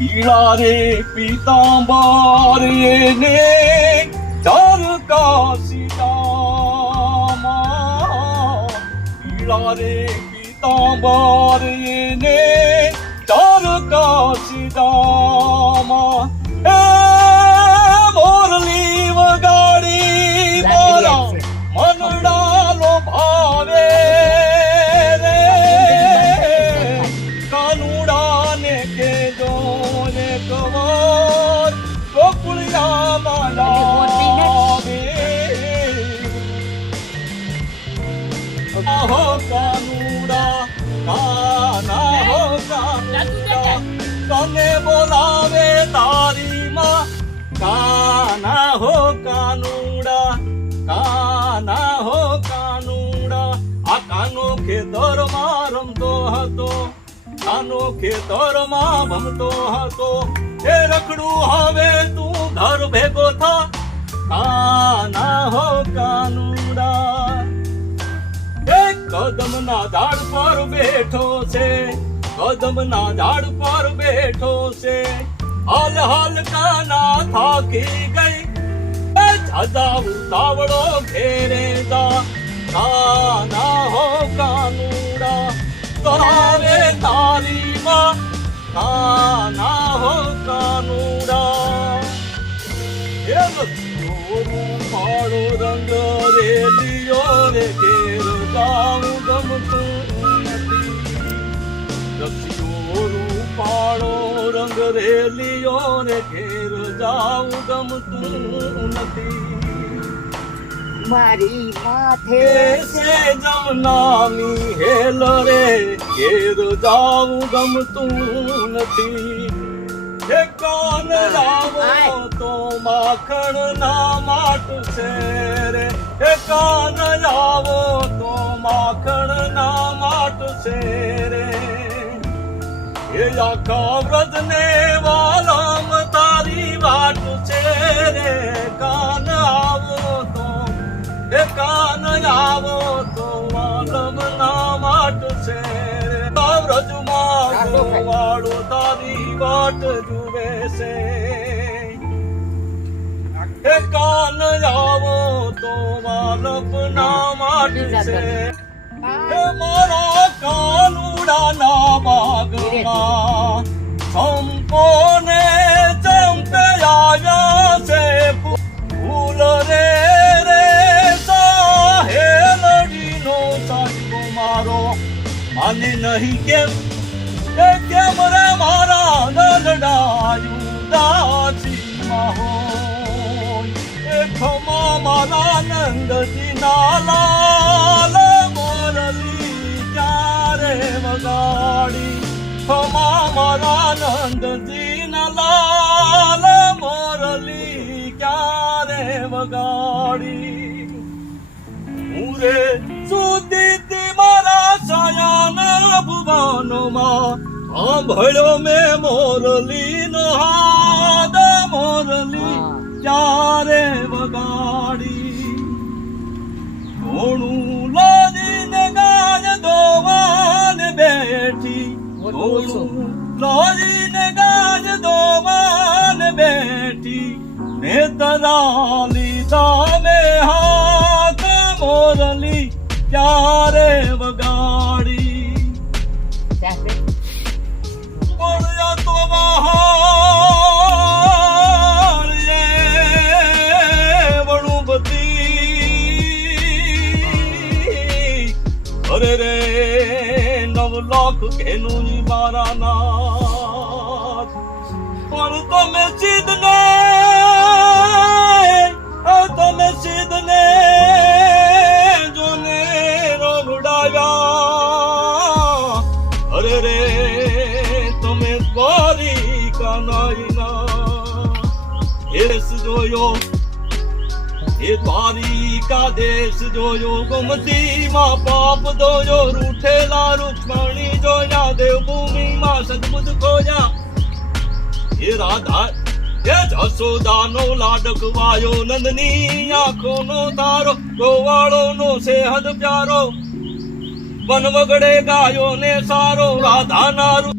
પીળા રે પીતાંબર એને ચાર કાશીદામાં પીળા રે પીતાંબર એને ચાર કાશીદામાં એ મોરલી વગાડી મારા મનડાલો ભાવે રે કાનુડાને કેજો ને કવર ગોકુળિયામાં લાવે આહો કાનુડા કાના હો કાનુડા તને બોલાવે તારી માં કાના હો કાનુડા કાના હો કાનુડા આ કાનો ખેતરમાં રમતો હતો કાનો ખેતરમાં ભમતો હતો એ રખડું હવે તું ઘર ભેગો થા કાના હો કાનુડા એક કદમના ઝાડ પર બેઠો છે કદમના ઝાડ પર બેઠો છે હાલ હાલ કાના થાકી ગઈ દાદા ઉતાવળો ઘેરે જા કાના હો કાનુડા તરાવે તારી માં કાના હો કાનુડા એ માળો રંગ રેલિયો રે ઘેર જાઉં ગમતું નથી રક્ષિયો રૂપાળો રંગ રેલિયો રે ઘેર જાઉં ગમતું નથી મારી માથે છે જમનાની હેલ રે ઘેર જાઉં ગમતું નથી હે કાન લાવો તો માખણ ના માટશે રે હે કાન લાવો તો માખણ ના માટશે રે એ આખા વ્રજને વાલમ તારી વાટ છે રે કાન આવો તો એ કાન આવો તો વાલમ ના વાટ છે રે વ્રજમાં વાળો તારી વાટ જુએ છે એ કાન આવો તો વાલમ ના વાટ છે મારા કાનુડાના બાગમાં સંપોને ચંપે આવ્યા છે ફૂલ રે રે સાહેલડીનો સાચો મારો માને નહીં કેમ એ કેમ રે મારા નલડાયું દાસીમાં હોય એ ખમા મારા નંદજી ના લાલ ક્યારે વગાડી ખમા મારા નંદજી ના લાલ મોરલી ક્યારે વગાડી હું રે સુધી મારા સાયાના ભુવનોમાં સાંભળ્યો મેં મોરલી નો હાદ મોરલી ક્યારે વગાડી ઘોણું લાદીને ગાજ દોવાને બેઠી ઘોણું લાદીને ગાજ દોવાને બેઠી ને તરા લીધા મેં હાથ મોરલી ક્યારે વગાડી બોલ્યા તો મહાન રે વણું બધી અરે રે 9 લાખ ઘેનું મારા નાથ પણ તમે સિદ્ધને જોને રગડાયા અરે રે તમે દ્વારિકા નાઈના દેશ જોયો એ દ્વારિકા દેશ જોયો ગોમતીમાં પાપ ધોયો રૂઠેલા રૂક્ષ્મણી જોયા દેવભૂમિમાં સદબુદ્ધ ખોયા એ રાધા એ જસોદાનો લાડકવાયો નંદની આંખોનો તારો ગોવાળોનો સેહદ પ્યારો વન વગડે ગાયો ને સારો રાધાના